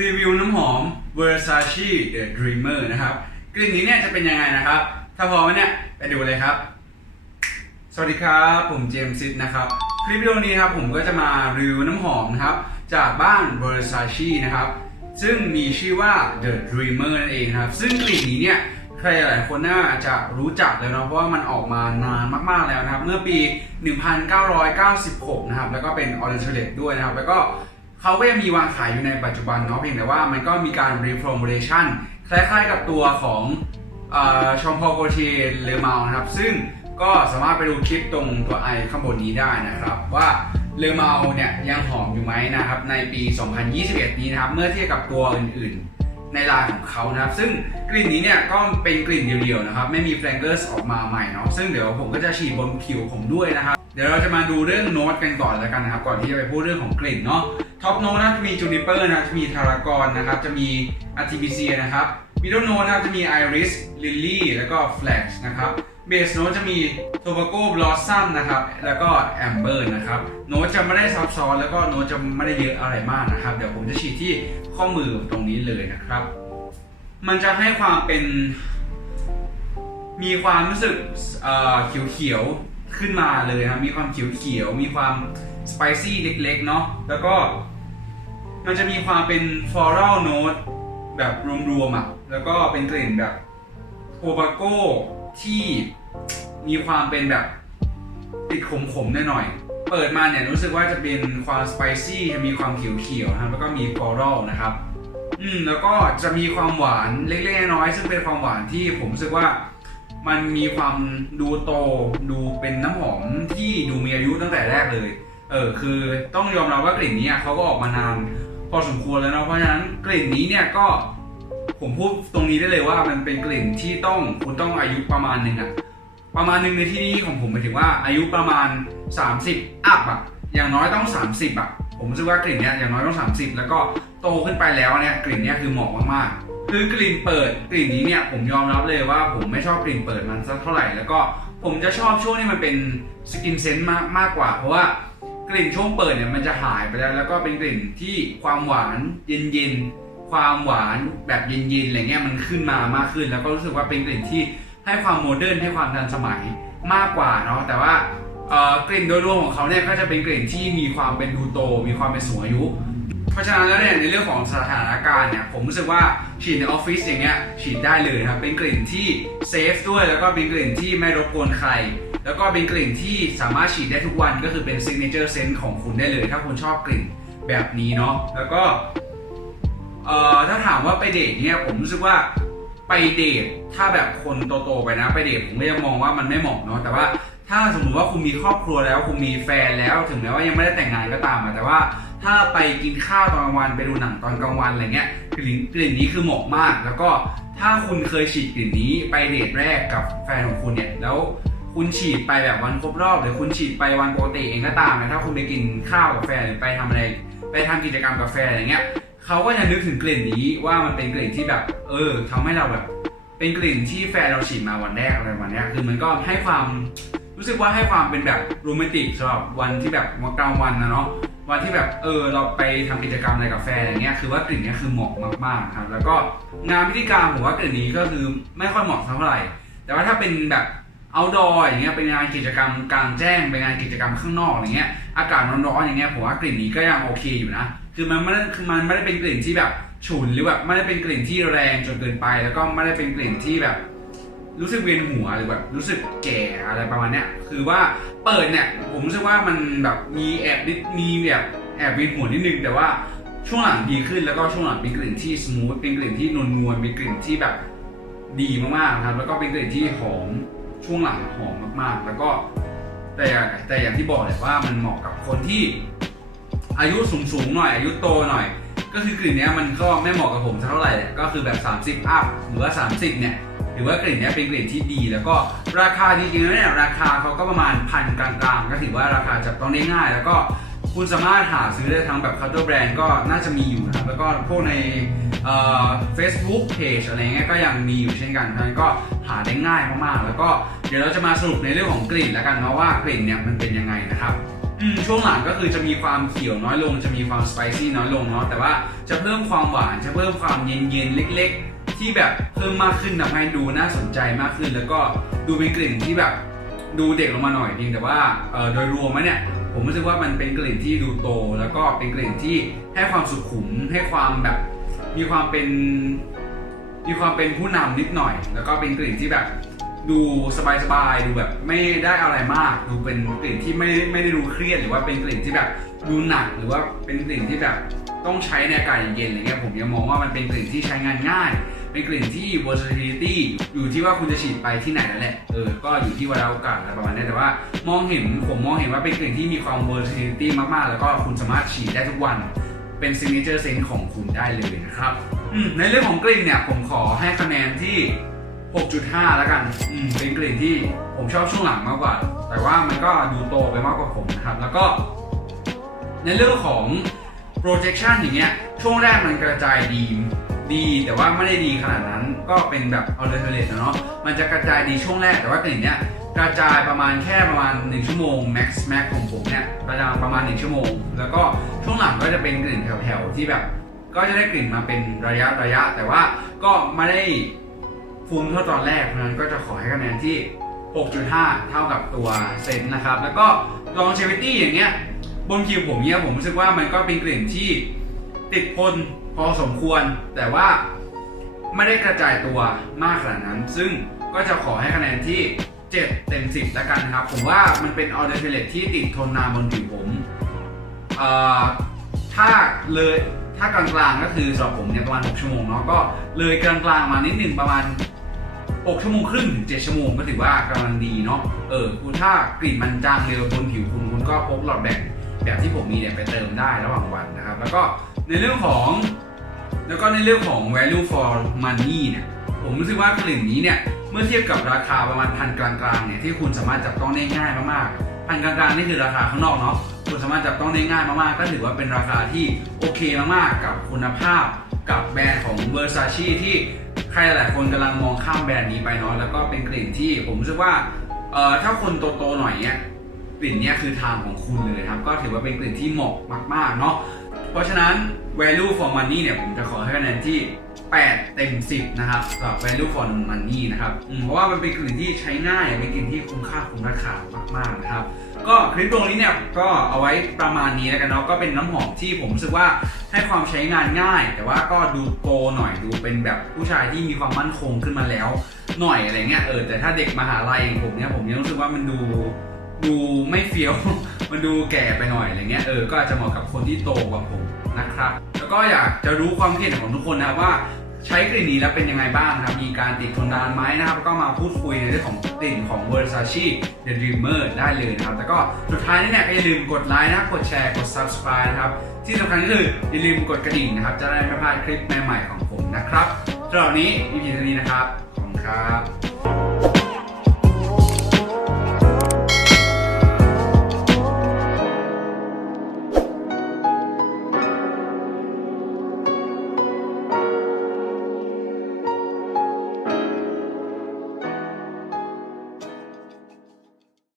รีวิวน้ำหอม Versace The Dreamer นะครับ กลิ่นนี้เนี่ยจะเป็นยังไงนะครับ ถ้าพร้อมแล้วเนี่ยไปดูเลยครับ สวัสดีครับ ผมเจมส์ซิดนะครับคลิปวิดีโอนี้ครับผมก็จะมารีวิวน้ำหอมนะครับ จากบ้าน Versace นะครับ ซึ่งมีชื่อว่า The Dreamer นั่นเองครับ ซึ่งกลิ่นนี้เนี่ยใครหลายคนน่าจะรู้จักแล้วเนาะเพราะว่ามันออกมานานมากๆแล้วนะครับ เมื่อปี 1996 นะครับ แล้วก็เป็น Original ด้วยนะครับ แล้วก็ เขาก็ยังมีวางขายอยู่ในปัจจุบันเนาะเพียงแต่ว่ามันก็มีการ reformulation คล้ายๆกับตัวของชอมพอโกเชเลเมานะครับ ซึ่งก็สามารถไปดูคลิปตรงตัวไอข้างบนนี้ได้นะครับ ว่าเลอเมาเนี่ยยังหอมอยู่ไหมนะครับ ในปี 2021 นี้นะครับ เมื่อเทียบกับตัวอื่นๆ ในลายของเขานะครับ ซึ่งกลิ่นนี้เนี่ยก็เป็นกลิ่นเดียวๆนะครับ ไม่มีแฟลงเกอร์สออกมาใหม่เนาะซึ่งเดี๋ยวผมก็จะฉีดบนผิวผมด้วยนะครับ เดี๋ยวเราจะมาดูเรื่องโน้ตกันก่อนแล้วกันนะครับ ก่อนที่จะไปพูดเรื่องของกลิ่นเนาะท็อปโน้ตนะจะมีจูนิเปอร์นะจะมีทารากอนนะครับจะมีอาร์ติบิเซียนะครับมิดเดิลโน้ตนะครับจะมีไอริสลิลลี่แล้วก็แฟลกนะครับเบสโน้ตจะมีโทบาโก้บลอสซัมนะครับแล้วก็แอมเบอร์นะครับโน้ตจะไม่ได้ซับซ้อนแล้วก็โน้ตจะไม่ได้เยอะอะไรมากนะครับ เดี๋ยวผมจะฉีดที่ข้อมือตรงนี้เลยนะครับ มันจะให้ความเป็น มีความรู้สึกเขียวเขียวๆ ขึ้นมาเลยครับมีความเขียวๆมีความสไปซี่เล็กๆเนาะแล้วก็มันจะมีความเป็น floral note แบบรวมๆอะแล้วก็เป็นกลิ่นแบบโทบาโก้ที่มีความเป็นแบบติดขมๆหน่อยๆเปิดมาเนี่ยรู้สึกว่าจะเป็นความสไปซี่จะมีความเขียวๆนะครับแล้วก็มี floral นะครับอืมแล้วก็จะมีความหวานเล็กๆน้อยๆซึ่งเป็นความหวานที่ผมรู้สึกว่า มันมีความดูโตดูเป็นน้ำหอมที่ดูมีอายุตั้งแต่แรกเลย เออคือต้องยอมรับว่ากลิ่นนี้เขาก็ออกมานานพอสมควรแล้วเนาะเพราะฉะนั้นกลิ่นนี้เนี่ยก็ผมพูดตรงนี้ได้เลยว่ามันเป็นกลิ่นที่ต้องคุณต้องอายุประมาณหนึ่งอะประมาณหนึ่งในที่นี้ของผมหมายถึงว่าอายุประมาณ 30 อัพอะอย่างน้อยต้อง 30อะผมรู้สึกว่ากลิ่นเนี้ยอย่างน้อยต้อง 30 แล้วก็โตขึ้นไปแล้วเนี่ยกลิ่นเนี้ยคือเหมาะมากๆ คือกลิ่นเปิดกลิ่นนี้เนี่ยผมยอมรับเลยว่าผมไม่ชอบกลิ่นเปิดมันสักเท่าไหร่ แล้วก็ผมจะชอบช่วงที่มันเป็นสกินเซนต์มากมากกว่า เพราะว่ากลิ่นช่วงเปิดเนี่ยมันจะหายไปแล้ว แล้วก็เป็นกลิ่นที่ความหวานเย็นๆความหวานแบบเย็นๆอะไรเงี้ยมันขึ้นมามากขึ้น แล้วก็รู้สึกว่าเป็นกลิ่นที่ให้ความโมเดิร์นให้ความทันสมัยมากกว่าเนาะแต่ว่ากลิ่นโดยรวมของเขาเนี่ยก็จะเป็นกลิ่นที่มีความเป็นดูโต มีความเป็นสูงอายุ เพราะฉะนั้นแล้วเนี่ยในเรื่องของสถานการณ์เนี่ยผมรู้สึกว่าฉีดในออฟฟิศอย่างเงี้ยฉีดได้เลยนะครับเป็นกลิ่นที่เซฟด้วยแล้วก็เป็นกลิ่นที่ไม่รบกวนใคร แล้วก็เป็นกลิ่นที่สามารถฉีดได้ทุกวันก็คือเป็นซิกเนเจอร์เซนต์ของคุณได้เลย ถ้าคุณชอบกลิ่นแบบนี้เนาะแล้วก็เอ่อถ้าถามว่าไปเดทเนี่ยผมรู้สึกว่าไปเดทถ้าแบบคนโตๆไปนะไปเดทผมก็ยังมองว่ามันไม่เหมาะเนาะแต่ว่าถ้าสมมติว่าคุณมีครอบครัวแล้วคุณมีแฟนแล้วถึงแม้ว่ายังไม่ได้แต่งงานก็ตามอะแต่ว่า ถ้าไปกินข้าวตอนกลางวันไปดูหนังตอนกลางวันอะไรเงี้ยกลิ่นกลิ่นนี้คือเหมาะมาก แล้วก็ถ้าคุณเคยฉีดกลิ่นนี้ไปเดทแรกกับแฟนของคุณเนี่ยแล้วคุณฉีดไปแบบวันครบรอบ หรือคุณฉีดไปวันปกติเองก็ตามนะถ้าคุณไปกินข้าวกับแฟนหรือไปทำอะไร ไปทำกิจกรรมกับแฟนอะไรเงี้ยเขาก็จะนึกถึงกลิ่นนี้ว่ามันเป็นกลิ่นที่แบบ เออทำให้เราแบบ เป็นกลิ่นที่แฟนเราฉีดมาวันแรกอะไรวันเนี้ยคือมันก็ให้ความรู้สึกว่าให้ความเป็นแบบโรแมนติกสำหรับวันที่แบบกลางวันนะเนาะ วันที่แบบเออเราไปทำกิจกรรมอะไรกับแฟนอย่างเงี้ยคือว่ากลิ่นเนี้ยคือเหมาะมากๆครับแล้วก็งานพิธีการผมว่ากลิ่นนี้ก็คือไม่ค่อยเหมาะเท่าไหร่ แต่ว่าถ้าเป็นแบบ outdoor อย่างเงี้ยเป็นงานกิจกรรมกลางแจ้งเป็นงานกิจกรรมข้างนอกอย่างเงี้ยอากาศร้อนๆอย่างเงี้ยผมว่ากลิ่นนี้ก็ยังโอเคอยู่นะ คือมันไม่ได้คือมันไม่ได้เป็นกลิ่นที่แบบฉุนหรือแบบไม่ได้เป็นกลิ่นที่แรงจนเกินไป แล้วก็ไม่ได้เป็นกลิ่นที่แบบ รู้สึกเวียนหัวหรือแบบรู้สึกแก่อะไรประมาณเนี้ยคือว่าเปิดเนี่ยผมรู้สึกว่ามันแบบมีแอบนิดมีแบบแอบเวียนหัวนิดนึงแต่ว่าช่วงหลังดีขึ้นแล้วก็ช่วงหลังเป็นกลิ่นที่สมูทเป็นกลิ่นที่นวลนวลเป็นกลิ่นที่แบบดีมากๆครับแล้วก็เป็นกลิ่นที่หอมช่วงหลังหอมมากๆ แล้วก็แต่แต่อย่างที่บอกเลยว่ามันเหมาะกับคนที่อายุสูงสูงๆหน่อยอายุโตหน่อย ก็คือกลิ่นเนี้ยมันก็ไม่เหมาะกับผมเท่าไหร่ก็คือแบบ 30 อัพหรือว่า 30 เนี่ย หรือว่ากลิ่นเนี้ยเป็นกลิ่นที่ดี แล้วก็ราคาจริงๆแล้วเนี่ยราคาเขาก็ประมาณพันกลางๆ ก็ถือว่าราคาจับต้องได้ง่าย แล้วก็คุณสามารถหาซื้อได้ทั้งแบบคัตเตอร์แบรนด์ก็น่าจะมีอยู่นะครับแล้วก็พวกในเอ่อ Facebook Page อะไรเงี้ยก็ยังมีอยู่เช่นกันเพราะฉะนั้นก็หาได้ง่ายมากๆ แล้วก็เดี๋ยวเราจะมาสรุปในเรื่องของกลิ่นแล้วกันเนาะว่ากลิ่นเนี่ยมันเป็นยังไงนะครับช่วงหลังก็คือจะมีความเขียวน้อยลง จะมีความสไปซี่น้อยลงเนาะแต่ว่าจะเพิ่มความหวานจะเพิ่มความเย็นๆเล็กๆ ที่แบบเพิ่มมากขึ้นทำให้ดูน่าสนใจมากขึ้น แล้วก็ดูเป็นกลิ่นที่แบบดูเด็กลงมาหน่อยเพียงแต่ว่าโดยรวมแล้วเนี่ยผมรู้สึกว่ามันเป็นกลิ่นที่ดูโต แล้วก็เป็นกลิ่นที่ให้ความสุขุมให้ความแบบมีความเป็นมีความเป็นผู้นำนิดหน่อย แล้วก็เป็นกลิ่นที่แบบดูสบายๆดูแบบไม่ได้อะไรมาก ดูเป็นกลิ่นที่ไม่ไม่ได้ดูเครียดหรือว่าเป็นกลิ่นที่แบบดูหนักหรือว่าเป็นกลิ่นที่แบบต้องใช้ในอากาศเย็นๆอะไรเงี้ยผมยังมองว่ามันเป็นกลิ่นที่ใช้งานง่าย เป็นกลิ่นที่ versatility อยู่ที่ว่าคุณจะฉีดไปที่ไหนนั่นแหละ เออ ก็อยู่ที่เวลาโอกาสอะไรประมาณนี้แต่ว่ามองเห็นผมมองเห็นว่าเป็นกลิ่นที่มีความ versatility มากๆ แล้วก็คุณสามารถฉีดได้ทุกวัน เป็น signature scent ของคุณได้เลยนะครับอืมในเรื่องของกลิ่นเนี่ยผมขอให้คะแนนที่ 6.5 แล้วกันอืมเป็นกลิ่นที่ผมชอบช่วงหลังมากกว่า แต่ว่ามันก็ดูโตไปมากกว่าผมนะครับ แล้วก็ ในเรื่องของ projection อย่างเงี้ย ช่วงแรกมันกระจายดี ดีแต่ว่าไม่ได้ดีขนาดนั้นก็เป็นแบบ alternate นะเนาะมันจะกระจายดีช่วงแรกแต่ว่ากลิ่นเนี้ยกระจายประมาณแค่ประมาณ 1 ชั่วโมง max max ของผมเนี่ยกระจายประมาณ 1 ชั่วโมง แล้วก็ช่วงหลังก็จะเป็นกลิ่นแผ่วๆที่แบบ ก็จะได้กลิ่นมาเป็นระยะระยะ แต่ว่าก็ไม่ได้ฟุ้งเท่าตอนแรกเพราะฉะนั้นก็จะขอให้คะแนนที่ 6.5 เท่ากับตัวเซนนะครับ แล้วก็ longevity อย่างเงี้ยบนคิวผมเนี่ยผมรู้สึกว่ามันก็เป็นกลิ่นที่ติดทน พอสมควรแต่ว่าไม่ได้กระจายตัวมากขนาดนั้น ซึ่งก็จะขอให้คะแนนที่ 7 เต็ม 10แล้วกันนะครับ ผมว่ามันเป็น a u d e r p a l e t ที่ติดทนนานบนผิวผมถ้าเลยถ้ากลางๆก็คือสำหรับผมเนี่ยประมาณ 6 ชั่วโมงเนาะก็เลยกลางๆมานิดหนึ่งประมาณ 6 ชั่วโมงครึ่งถึง 7 ชั่วโมงก็ถือว่ากำลังดีเนาะเออคุณถ้ากลิ่นมันจางเร็วบนผิวคุณคุณก็พกหลอดแบ่งแบบที่ผมมีเนี่ยไปเติมได้ระหว่างวันนะครับ แล้วก็ในเรื่องของ แล้วก็ในเรื่องของ value for money เนี่ยผมรู้สึกว่ากลิ่นนี้เนี่ยเมื่อเทียบกับราคาประมาณพันกลางๆเนี่ยที่คุณสามารถจับต้องได้ง่ายมากๆพันกลางๆนี่คือราคาข้างนอกเนาะคุณสามารถจับต้องได้ง่ายมากๆก็ถือว่าเป็นราคาที่โอเคมากๆกับคุณภาพกับแบรนด์ของ Versace ที่ใครหลายคนกำลังมองข้ามแบรนด์นี้ไปเนาะแล้วก็เป็นกลิ่นที่ผมรู้สึกว่าเอ่อถ้าคนโตๆหน่อยเนี่ยกลิ่นเนี้ยคือทางของคุณเลยครับ ก็ถือว่าเป็นกลิ่นที่เหมาะมากๆเนาะเพราะฉะนั้น value for money เนี่ยผมจะขอให้คะแนนที่ 8 เต็ม 10 นะครับสำหรับ value for money นะครับเพราะว่ามันเป็นกลิ่นที่ใช้ง่ายเป็นกลิ่นที่คุ้มค่าคุ้มราคามากๆนะครับก็คลิปตรงนี้เนี่ยก็เอาไว้ประมาณนี้แล้วกันเนาะก็เป็นน้ำหอมที่ผมรู้สึกว่าให้ความใช้งานง่าย แต่ว่าก็ดูโตหน่อยดูเป็นแบบผู้ชายที่มีความมั่นคงขึ้นมาแล้ว หน่อยอะไรเงี้ยเออแต่ถ้าเด็กมหาลัยอย่างผมเนี่ยผมยังรู้สึกว่ามันดูดูไม่เฟี้ยว มันดูแก่ไปหน่อยอะไรเงี้ยเออก็อาจจะเหมาะกับคนที่โตกว่าผมนะครับ แล้วก็อยากจะรู้ความคิดเห็นของทุกคนนะว่าใช้กลิ่นนี้แล้วเป็นยังไงบ้างครับ มีการติดทนนานไหมนะครับ ก็มาพูดคุยในเรื่องของกลิ่นของ Versace The Dreamer ได้เลยนะครับ แล้วก็สุดท้ายนี่เนี่ยก็อย่าลืมกดไลค์นะ กดแชร์ กด subscribe นะครับ ที่สำคัญก็คืออย่าลืมกดกระดิ่งนะครับ จะได้ไม่พลาดคลิปใหม่ๆของผมนะครับสำหรับวันนี้มีเพียงเท่านี้นะครับ ขอบคุณครับ